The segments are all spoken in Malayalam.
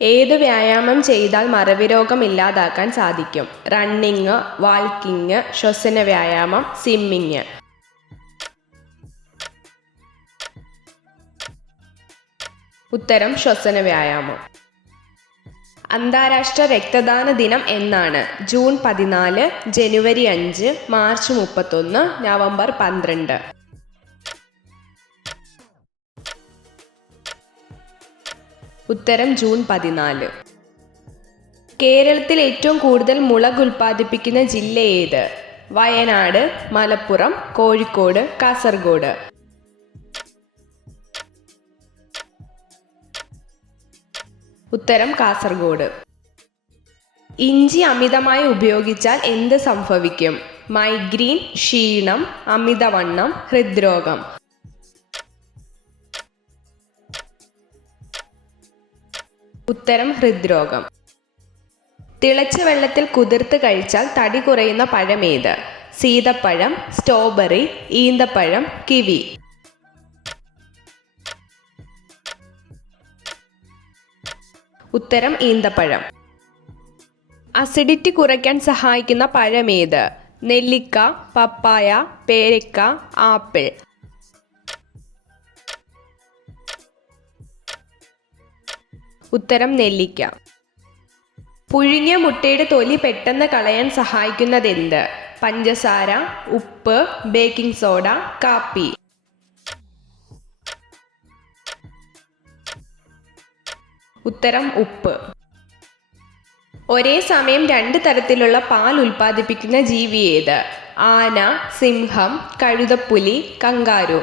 ഏത് വ്യായാമം ചെയ്താൽ മറവി രോഗം ഇല്ലാതാക്കാൻ സാധിക്കും? റണ്ണിങ്, വാക്കിങ്, ശ്വസന വ്യായാമം, സ്വിമ്മിങ്. ഉത്തരം ശ്വസന വ്യായാമം. അന്താരാഷ്ട്ര രക്തദാന ദിനം എന്നാണ്? ജൂൺ 14, ജനുവരി 5, മാർച്ച് 31, നവംബർ 12. ഉത്തരം ജൂൺ 14. കേരളത്തിൽ ഏറ്റവും കൂടുതൽ മുളക് ഉൽപ്പാദിപ്പിക്കുന്ന ജില്ല ഏത്? വയനാട്, മലപ്പുറം, കോഴിക്കോട്, കാസർഗോഡ്. ഉത്തരം കാസർഗോഡ്. ഇഞ്ചി അമിതമായി ഉപയോഗിച്ചാൽ എന്ത് സംഭവിക്കും? മൈഗ്രെയിൻ, ക്ഷീണം, അമിതവണ്ണം, ഹൃദ്രോഗം. ഉത്തരം ഹൃദ്രോഗം. തിളച്ച വെള്ളത്തിൽ കുതിർത്ത് കഴിച്ചാൽ തടി കുറയുന്ന പഴമേത്? സീതപ്പഴം, സ്ട്രോബെറി, ഈന്തപ്പഴം, കിവി. ഉത്തരം ഈന്തപ്പഴം. അസിഡിറ്റി കുറയ്ക്കാൻ സഹായിക്കുന്ന പഴമേത്? നെല്ലിക്ക, പപ്പായ, പേരയ്ക്ക, ആപ്പിൾ. ഉത്തരം നെല്ലിക്ക. പുഴുങ്ങിയ മുട്ടയുടെ തൊലി പെട്ടെന്ന് കളയാൻ സഹായിക്കുന്നതെന്ത്? പഞ്ചസാര, ഉപ്പ്, ബേക്കിംഗ് സോഡ, കാപ്പി. ഉത്തരം ഉപ്പ്. ഒരേ സമയം 2 തരത്തിലുള്ള പാൽ ഉൽപ്പാദിപ്പിക്കുന്ന ജീവി ഏത്? ആന, സിംഹം, കഴുതപ്പുലി, കങ്കാരു.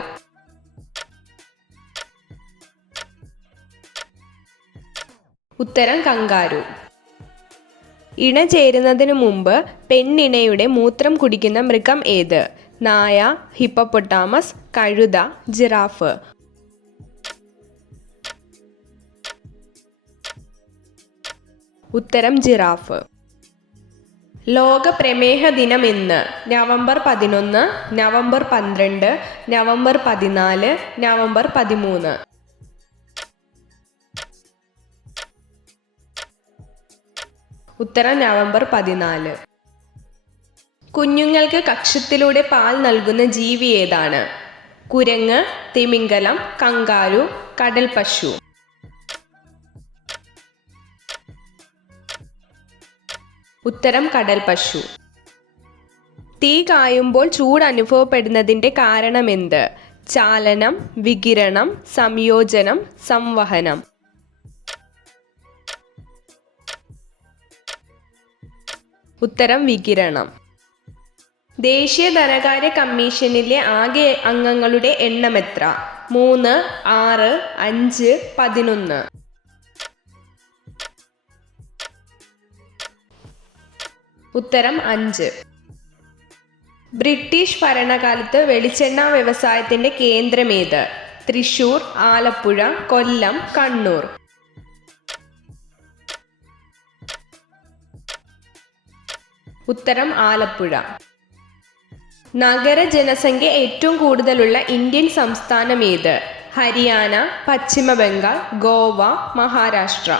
ഉത്തരം കങ്കാരു. ഇണ ചേരുന്നതിനു മുമ്പ് പെണ്ണിണയുടെ മൂത്രം കുടിക്കുന്ന മൃഗം ഏത്? നായ, ഹിപ്പോപ്പൊട്ടാമസ്, കഴുത, ജിറാഫ്. ഉത്തരം ജിറാഫ്. ലോക പ്രമേഹ ദിനം എന്ന്? November 11, November 12, November 14, November 13. ഉത്തരം നവംബർ 14. കുഞ്ഞുങ്ങൾക്ക് കക്ഷത്തിലൂടെ പാൽ നൽകുന്ന ജീവി ഏതാണ്? കുരങ്ങ്, തിമിംഗലം, കങ്കാരു, കടൽ പശു. ഉത്തരം കടൽ പശു. തീ കായുമ്പോൾ ചൂട് അനുഭവപ്പെടുന്നതിൻ്റെ കാരണമെന്ത്? ചാലനം, വികിരണം, സംയോജനം, സംവഹനം. ഉത്തരം വികിരണം. ദേശീയ ധനകാര്യ കമ്മീഷനിലെ ആകെ അംഗങ്ങളുടെ എണ്ണം എത്ര? 3, 6, 5, 11. ഉത്തരം 5. ബ്രിട്ടീഷ് ഭരണകാലത്ത് വെളിച്ചെണ്ണ വ്യവസായത്തിന്റെ കേന്ദ്രമേത്? തൃശൂർ, ആലപ്പുഴ, കൊല്ലം, കണ്ണൂർ. ഉത്തരം ആലപ്പുഴ. നഗര ജനസംഖ്യ ഏറ്റവും കൂടുതലുള്ള ഇന്ത്യൻ സംസ്ഥാനം ഏത്? ഹരിയാന, പശ്ചിമ ബംഗാൾ, ഗോവ, മഹാരാഷ്ട്ര.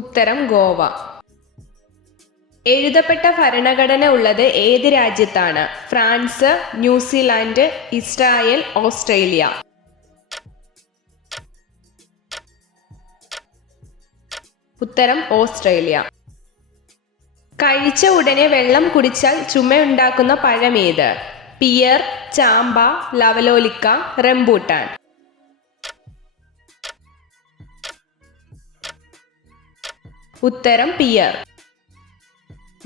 ഉത്തരം ഗോവ. എഴുതപ്പെട്ട ഭരണഘടന ഉള്ളത് ഏത് രാജ്യത്താണ്? France, New Zealand, Israel, Australia. ഉത്തരം ഓസ്ട്രേലിയ. കഴിച്ച ഉടനെ വെള്ളം കുടിച്ചാൽ ചുമയുണ്ടാക്കുന്ന പഴമേത്? പിയർ, ചാമ്പ, ലവലോലിക്ക, റംബൂട്ടാൻ. ഉത്തരം പിയർ.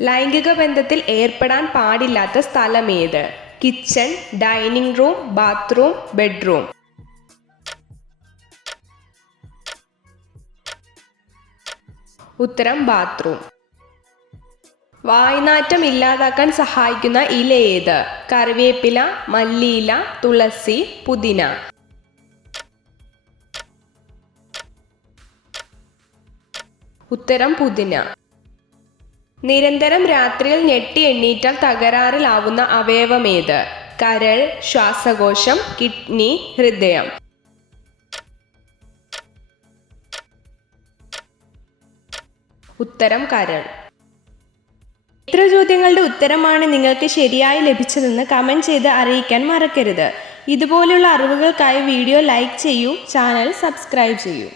ലൈംഗിക ബന്ധത്തിൽ ഏർപ്പെടാൻ പാടില്ലാത്ത സ്ഥലമേത്? Kitchen, dining room, bathroom, bedroom. ഉത്തരം ബാത്റൂം. വായ്നാറ്റം ഇല്ലാതാക്കാൻ സഹായിക്കുന്ന ഇല ഏത്? കറിവേപ്പില, മല്ലിയില, തുളസി, പുതിന. ഉത്തരം പുതിന. നിരന്തരം രാത്രിയിൽ ഞെട്ടി എണ്ണീറ്റാൽ തകരാറിലാവുന്ന അവയവമേത്? കരൾ, ശ്വാസകോശം, കിഡ്നി, ഹൃദയം. ഉത്തരം കരൾ. ഇത്ര ചോദ്യങ്ങളുടെ ഉത്തരമാണ് നിങ്ങൾക്ക് ശരിയായി ലഭിച്ചതെന്ന് കമൻറ്റ് ചെയ്ത് അറിയിക്കാൻ മറക്കരുത്. ഇതുപോലുള്ള അറിവുകൾക്കായി വീഡിയോ ലൈക്ക് ചെയ്യൂ, ചാനൽ സബ്സ്ക്രൈബ് ചെയ്യൂ.